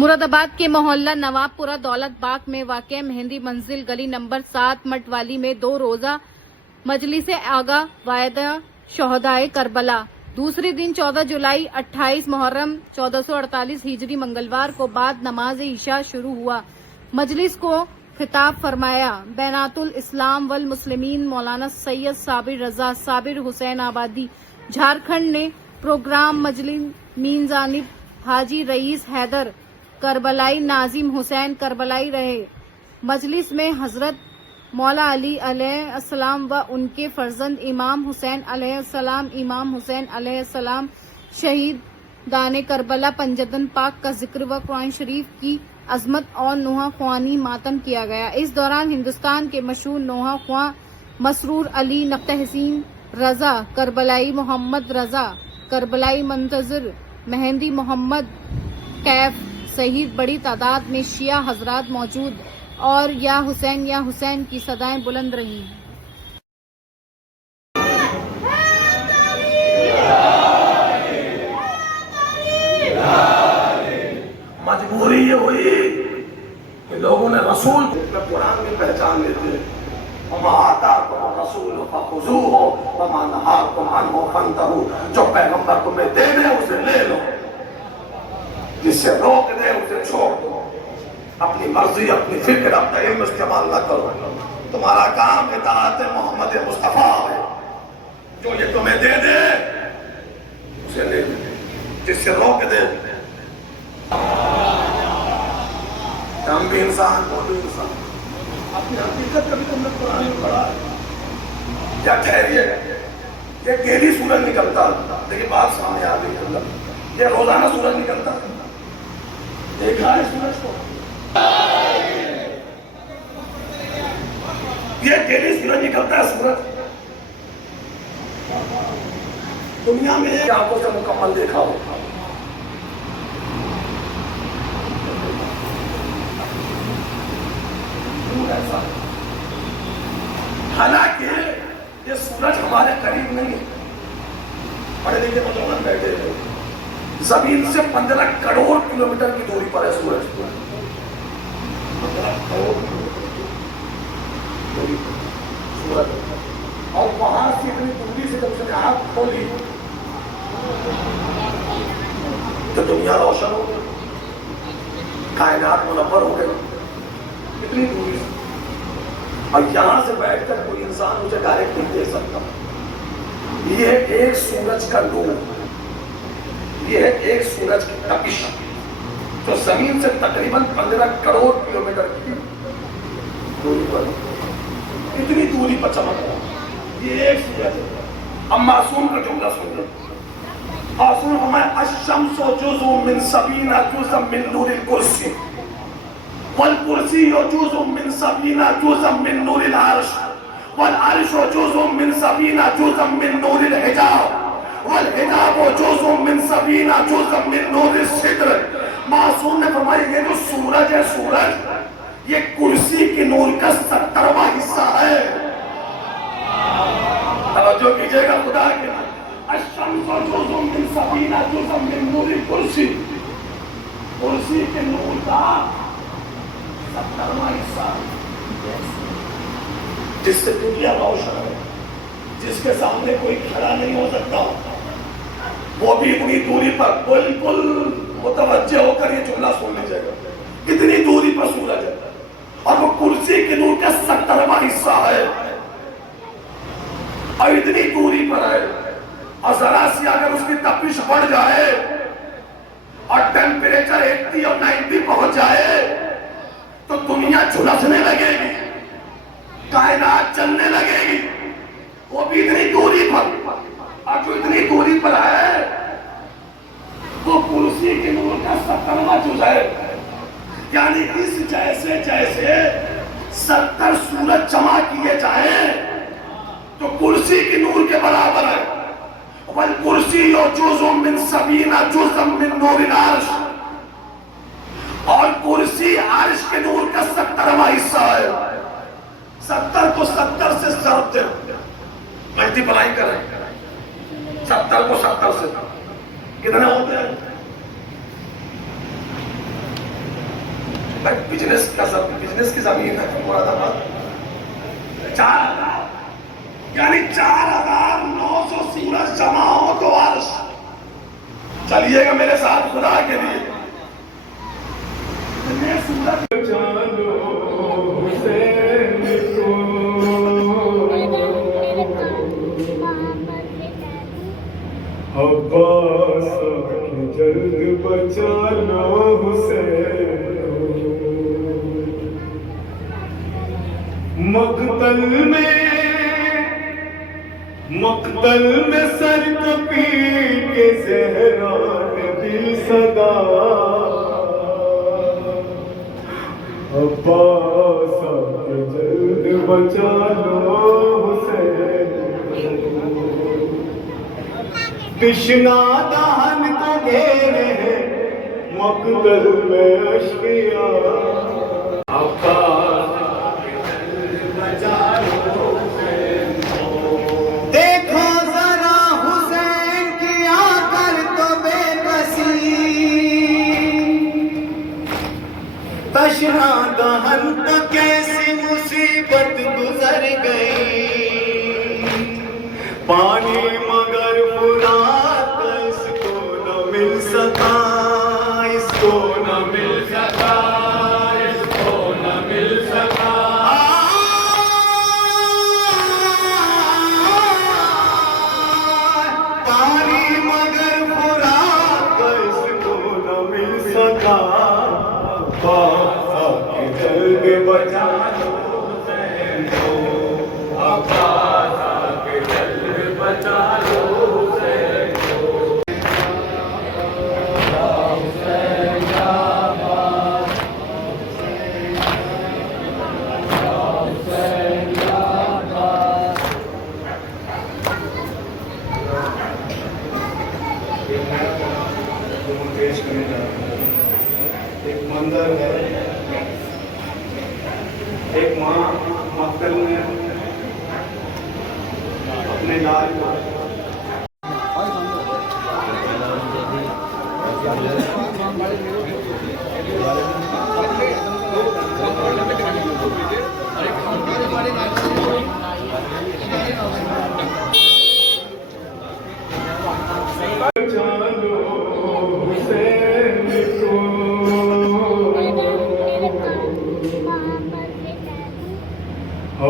मुरादाबाद के मोहल्ला नवाबपुरा दौलत बाग में वाक़ मेहंदी मंजिल गली नंबर 7 मटवाली में 2 रोजा मजलिस आगा वायदा शोहदाए करबला दूसरे दिन 14 जुलाई 28 मुहर्रम 1448 हिजरी मंगलवार को बाद नमाज ईशा शुरू हुआ। मजलिस को खिताब फरमाया बैनातुल इस्लाम वल मुस्लिमीन मौलाना सैयद साबिर रजा साबिर हुसैन आबादी झारखंड ने। प्रोग्राम मजलिस मीनजानिब हाजी रईस हैदर करबलाई नाजिम हुसैन करबलाई रहे। मजलिस में हजरत मौला अली अलैहिस्सलाम व उनके फर्जंद इमाम हुसैन अलैहिस्सलाम इमाम हुसैन अलैहिस्सलाम शहीद दाने करबला पंजतन पाक का जिक्र व कुरान शरीफ की अजमत और नोहा ख्वानी मातम किया गया। इस दौरान हिंदुस्तान के मशहूर नोहा ख्वां मसरूर अली तहसीन रजा करबलाई मोहम्मद रजा करबलाई मंतजर मेहंदी मोहम्मद कैफ सहित बड़ी तादाद में शिया हजरात मौजूद और या हुसैन की सदाएं बुलंद रही। मजबूरी ये हुई कि लोगों ने रसूल कुरान में पहचान लेते हैं। जो पैगंबर तुम्हें दे दे उसे ले लो, जिससे रोक दे उसे छोड़ दो। अपनी मर्जी अपनी फिक्र अपना इल्म इस्तेमाल न करो। तुम्हारा काम इताअत मोहम्मद मुस्तफा है। जो ये तुम्हें दे दे उसे ले लो, जिससे रोक दे। हम भी इंसान वो भी इंसान। अपनी हकीकत कभी तुमने कुरान में पढ़ा है? क्या ठहरिए, ये डेली सूरज निकलता, लेकिन बात सामने आ गई। ये रोजाना सूरज निकलता, देखा है सूरज को? ये डेली सूरज निकलता है। सूरज दुनिया में एक आंखों से मुकम्मल देखा हो। हालांकि ये सूरज हमारे करीब नहीं है। पढ़े लिखे नौजवान बैठे हैं, जमीन से 15 करोड़ किलोमीटर की दूरी पर है सूरज। 15 करोड़ दूरी पर सूरज, और वहां से इतनी दूरी से जब उसने आंख खोली तो दुनिया रोशन हो गई, कायनात मुनव्वर हो गई, इतनी दूरी से। और यहां से बैठकर कोई इंसान मुझे डायरेक्ट नहीं दे सकता। ये एक सूरज का नूर, ये है एक सूरज की तपिश, जो जमीन से तकरीबन 15 करोड़ किलोमीटर की दूरी पर, इतनी दूरी पर चमक रहा। ये एक सूरज है। अब मासूम का जुमला सुन लो। मासूम हमारे अशम्सु जुज़ुम मिन सबीना जुज़म मिन नूरिल कुर्सी वल कुर्सी जुज़ुम मिन सबीना जुज़म मिन नूरिल अर्श वल अर्श जुज़ुम मिन सबीना जुज़म मिन नूरिल हिजाब वल हिजाब जुज़ुम मिन सबीना जुज़म मिन नूरिल सिद्र। मासूम ने फरमाया ये जो सूरज है, सूरज ये कुर्सी की नूर का 70वां हिस्सा है। तवज्जो कीजिएगा खुदा के नाम। अशम्सु जुज़ुम मिन सबीना जुज़म मिन नूरिल कुर्सी, कुर्सी के नूर का 70वां हिस्सा, जिससे दुनिया रोशन है, जिसके सामने कोई खड़ा नहीं हो सकता, वो भी इतनी दूरी पर। बिल्कुल मुतवज्जे होकर ये जुमला सुन लीजिएगा। इतनी दूरी पर सूरज है और वो कुर्सी के नूर का 70वां हिस्सा है, और इतनी दूरी पर है। और जरा सी अगर उसकी तपिश बढ़ जाए और टेम्परेचर 80 और 90 पहुंच जाए तो दुनिया झुलसने लगेगी, कायनात चलने लगेगी। वो भी इतनी दूरी पर। और जो इतनी दूरी पर है वो कुर्सी के नूर का 70वां जुज़ है। यानी इस जैसे जैसे 70 सूरज जमा किए जाए तो कुर्सी की नूर के बराबर है। वल कुर्सी जुज़ुम मिन सबीना जुज़म मिन नूरिल अर्श, और कुर्सी अर्श के नूर का 70वां हिस्सा है। 70 को 70 से ज़रब दे, मल्टीप्लाई करें। 70 को 70 से कितने होते हैं? भाई बिजनेस की जमीन है मुरादाबाद, 4,000 यानी 4,900 सूरज जमा हो तो अर्श। चलिएगा मेरे साथ खुदा के लिए। अब्बास जल्द बचा लो हुसैन, मक्तल में सर कपी के ज़हरा ने दी सदा। अब्बास जल्द बचा लो हुसैन, तृष्णा दहन को घेरे हैं मक्तल में अश्किया। देखो जरा हुसैन की आकर तो बेबसी, तृष्णा दहन तो कैसी मुसीबत गुजर गई। पानी मगर फुरात इसको न मिल सका, इसको न मिल सका, इसको न मिल सका। पानी मगर फुरात इसको न मिल सका। अब्बास के जल्द बचा लो हुसैन को, अब्बास के जल्द बचा लो हुसैन को। पेश करने जा रहे हैं। एक मंदिर है, एक माँ मक्तल में अपने लाल को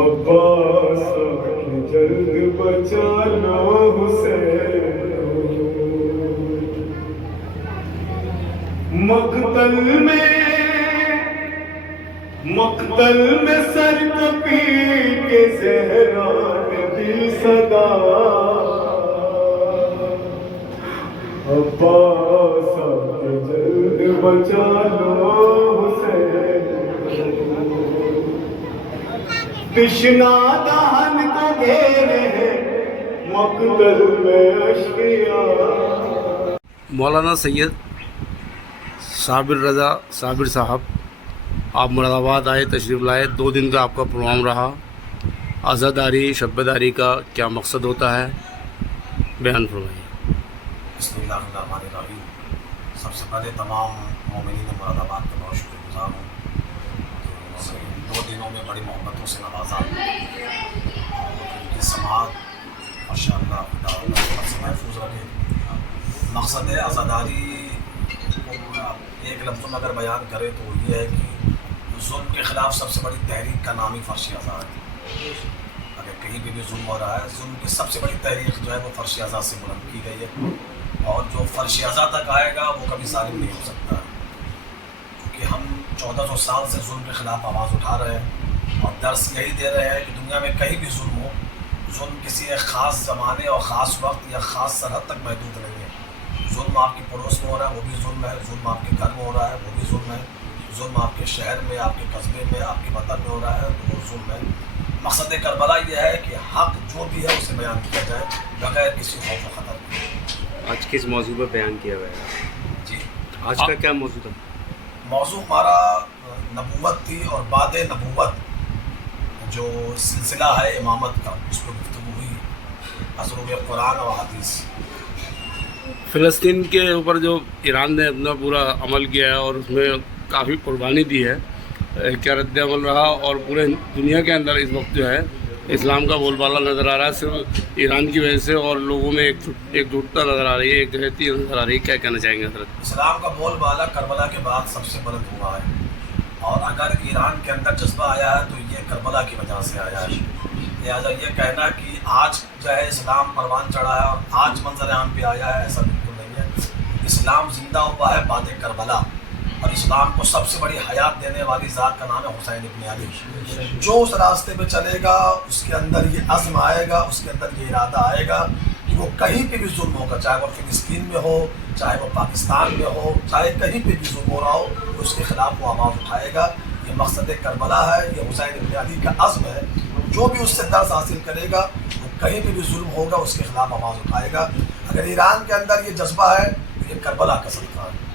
अब्बास जल्द बचा लो हुसैन, मक्तल में सर कपी के ज़हरा ने दी सदा। अब्बास जल्द बचा लो हुसैन, तृष्णा दहन को घेरे हैं मक्तल में अश्किया। मौलाना सैयद साबिर रज़ा साबिर साहब, आप मुरादाबाद आए, तशरीफ़ लाए। 2 दिन का आपका प्रोग्राम रहा। आज़ादारी शब्बदारी का क्या मकसद होता है, बयान फरमाइए। बिस्मिल्लाहिर्रहमानिर्रहीम। सबसे पहले तमाम मोमिनीन मुरादाबाद का बहुत शुक्रगुज़ार हूँ कि इन 2 दिनों में बड़ी मोहब्बतों से नवाजा और इनकी समात माशाअल्लाह खुदा से महफूज रखे। मकसद है आज़ादारी को एक लफ्ज़ में अगर बयान करें तो ये है कि जुल्म के ख़िलाफ़ सबसे बड़ी तहरीक का नाम ही फ़र्श आज़ाद है। अगर कहीं भी जुल्म हो रहा है, जुल्म की सबसे बड़ी तहरीक जो है वो फ़र्श आज़ाद से बुलंद की गई है, और जो फ़र्श आज़ाद तक आएगा वो कभी जालिम नहीं हो सकता, क्योंकि हम 1400 साल से जुल्म के ख़िलाफ़ आवाज़ उठा रहे हैं और दर्स यही दे रहे हैं कि दुनिया में कहीं भी जुल्म हो, जुल्म किसी एक ख़ास ज़माने और ख़ास वक्त या ख़ास सरहद तक महदूद नहीं है। जुल्म आपकी पड़ोस में हो रहा है वो भी जुल्म है, जुल्म आपके घर में हो रहा है वो भी जुल्म है, जुल्म आपके शहर में, आपके कस्बे में, आपके वतन में हो रहा है तो वो जुल्म है। मकसद करबला ये है कि हक़ जो भी है उसे बयान किया जाए बगैर किसी खौफ व ख़तर के। आज किस मौजू पर बयान किया गया है जी, आज का क्या मौजू था? मौजू हमारा नबूवत थी और बाद नबूवत जो सिलसिला है इमामत का, उस पर गुफ्तगू हुई असरूब कुरान और हदीस। फ़लस्तीन के ऊपर जो ईरान ने अपना पूरा अमल किया है और उसमें काफ़ी कुर्बानी दी है, क्या रद्द-ए-अमल रहा और पूरे दुनिया के अंदर इस वक्त जो है इस्लाम का बोलबाला नज़र आ रहा है, सिर्फ ईरान की वजह से, और लोगों में एकजुटता नज़र आ रही है, एकजहती नज़र आ रही है। क्या कहना चाहेंगे हज़रत? इस्लाम का बोलबाला करबला के बाद सबसे बुलंद हुआ है, और अगर ईरान के अंदर जज्बा आया है तो ये करबला की वजह से आया है। लिहाजा ये कहना कि आज जो है इस्लाम परवान चढ़ा है और आज मंजर आम पे आया है, ऐसा बिल्कुल नहीं है। इस्लाम जिंदा हुआ है बाद करबला, और इस्लाम को सबसे बड़ी हयात देने वाली ज़ात का नाम है हुसैन इब्न अली। जो उस रास्ते पे चलेगा उसके अंदर ये अज़्म आएगा, उसके अंदर ये इरादा आएगा कि वो कहीं पे भी जुल्म होगा, चाहे वो फ़िलिस्तीन में हो, चाहे वो पाकिस्तान में हो, चाहे कहीं पे भी जुल्म हो रहा हो, उसके ख़िलाफ़ वो आवाज़ उठाएगा। ये मकसद करबला है, ये हुसैन इब्न अली का अज़्म है। जो भी उससे दर्स हासिल करेगा वो कहीं पे भी जुल्म होगा उसके ख़िलाफ़ आवाज़ उठाएगा। अगर ईरान के अंदर ये जज्बा है तो ये करबला का सदका है।